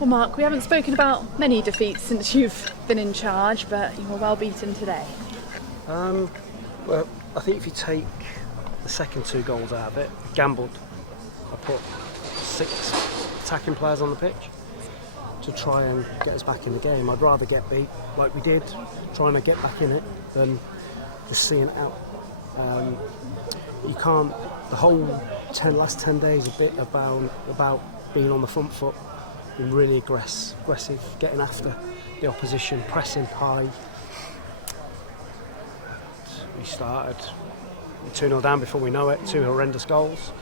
Well, Mark, we haven't spoken about many defeats since you've been in charge, but you were well beaten today. Well, I think if you take the second 2 goals out of it, gambled. I put 6 attacking players on the pitch to try and get us back in the game. I'd rather get beat like we did, trying to get back in it, than just seeing it out. You can't. The whole last 10 days a bit about being on the front foot, being really aggressive, getting after the opposition, pressing high. We started 2-0 down before we know it, 2 horrendous goals.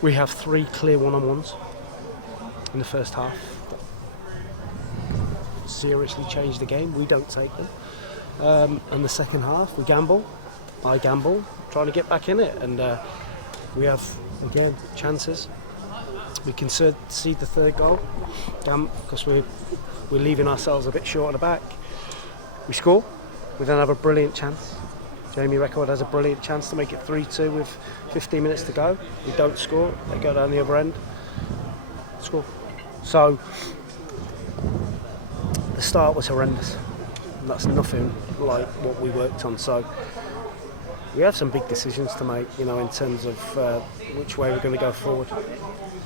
We have 3 clear one-on-ones in the first half that seriously changed the game. We don't take them. And the second half, we gamble. I gamble, trying to get back in it. And we have, again, chances. We concede the 3rd goal because we're leaving ourselves a bit short at the back. We score. We then have a brilliant chance. Jamie Record has a brilliant chance to make it 3-2 with 15 minutes to go. We don't score. They go down the other end. Score. So the start was horrendous. That's nothing like what we worked on. So we have some big decisions to make, in terms of which way we're going to go forward.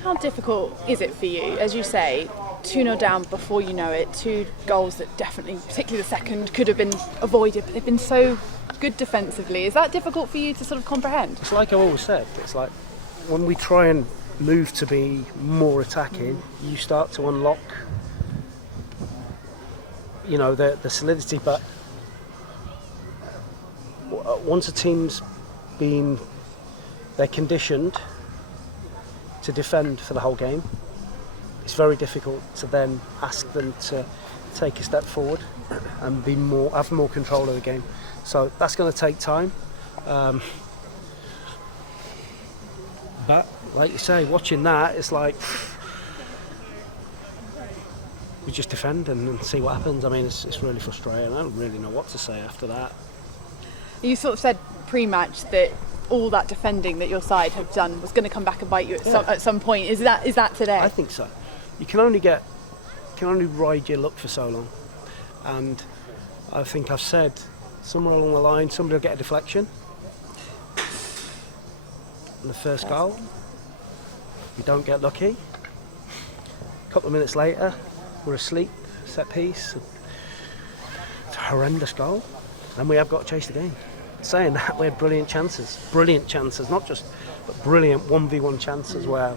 How difficult is it for you? As you say, 2-0 down before you know it, 2 goals that definitely, particularly the second, could have been avoided. They've been so good defensively. Is that difficult for you to sort of comprehend? It's like I always said, it's like when we try and move to be more attacking, you start to unlock, the solidity. But once a team's they're conditioned to defend for the whole game, it's very difficult to then ask them to take a step forward and have more control of the game. So that's going to take time. But like you say, watching that, it's like we just defend and see what happens. I mean, it's really frustrating. I don't really know what to say after that. You sort of said pre-match that all that defending that your side have done was going to come back and bite you at some point. Is that today? I think so. You can only ride your luck for so long, and I think I've said somewhere along the line somebody will get a deflection. And the first goal, we don't get lucky. A couple of minutes later, we're asleep, set piece. It's a horrendous goal, and we have got to chase the game. Saying that, we had brilliant chances, not just, but brilliant 1v1 chances where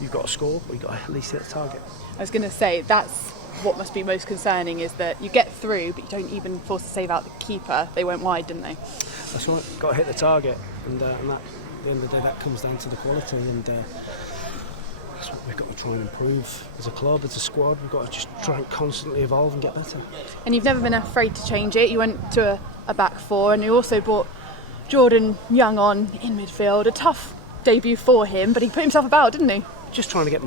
you've got to score, or you've got to at least hit the target. I was going to say, that's what must be most concerning, is that you get through, but you don't even force a save out the keeper. They went wide, didn't they? That's right, got to hit the target, and that, at the end of the day, that comes down to the quality, and that's what we've got to try and improve as a club, as a squad. We've got to just try and constantly evolve and get better. And you've never been afraid to change it. You went to a back 4, and you also brought Jordan Young on in midfield. A tough debut for him, but he put himself about, didn't he? Just trying to get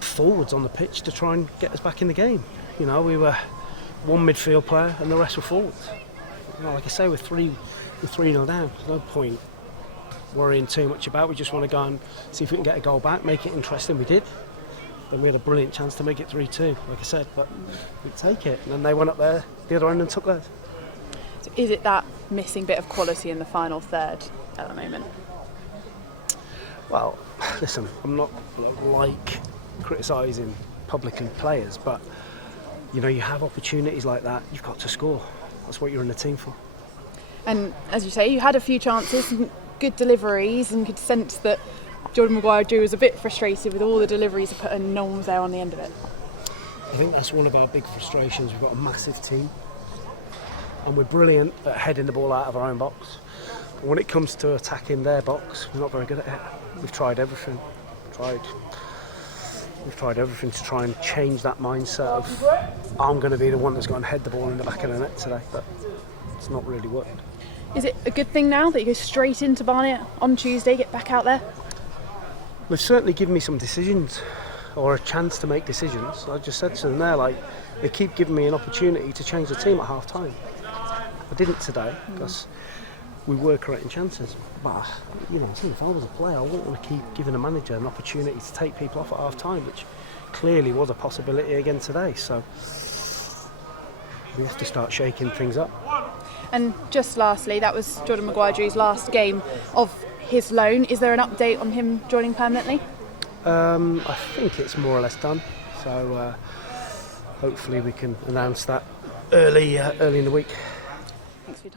forwards on the pitch to try and get us back in the game. We were one midfield player and the rest were forwards. Like I say, we're 3-0 down. There's no point worrying too much about. We just want to go and see if we can get a goal back, make it interesting. We did. Then we had a brilliant chance to make it 3-2, like I said, but we'd take it. And then they went up there the other end and took theirs. So is it that missing bit of quality in the final third at the moment? Well, listen, I'm not like criticising publicly players, but you have opportunities like that, you've got to score. That's what you're in the team for. And as you say, you had a few chances, some good deliveries, and could sense that Jordan Maguire-Drew was a bit frustrated with all the deliveries he put and no one was there on the end of it. I think that's one of our big frustrations. We've got a massive team and we're brilliant at heading the ball out of our own box. But when it comes to attacking their box, we're not very good at it. We've tried everything. We've tried everything to try and change that mindset of I'm going to be the one that's going to head the ball in the back of the net today, but it's not really worked. Is it a good thing now that you go straight into Barnet on Tuesday, get back out there? They've certainly given me some decisions, or a chance to make decisions. I just said to them there, they keep giving me an opportunity to change the team at half time. I didn't today because we were creating chances. But, if I was a player, I wouldn't want to keep giving a manager an opportunity to take people off at half time, which clearly was a possibility again today. So we have to start shaking things up. And just lastly, that was Jordan Maguire's last game of his loan. Is there an update on him joining permanently? I think it's more or less done. So hopefully we can announce that early in the week. Thanks for your time.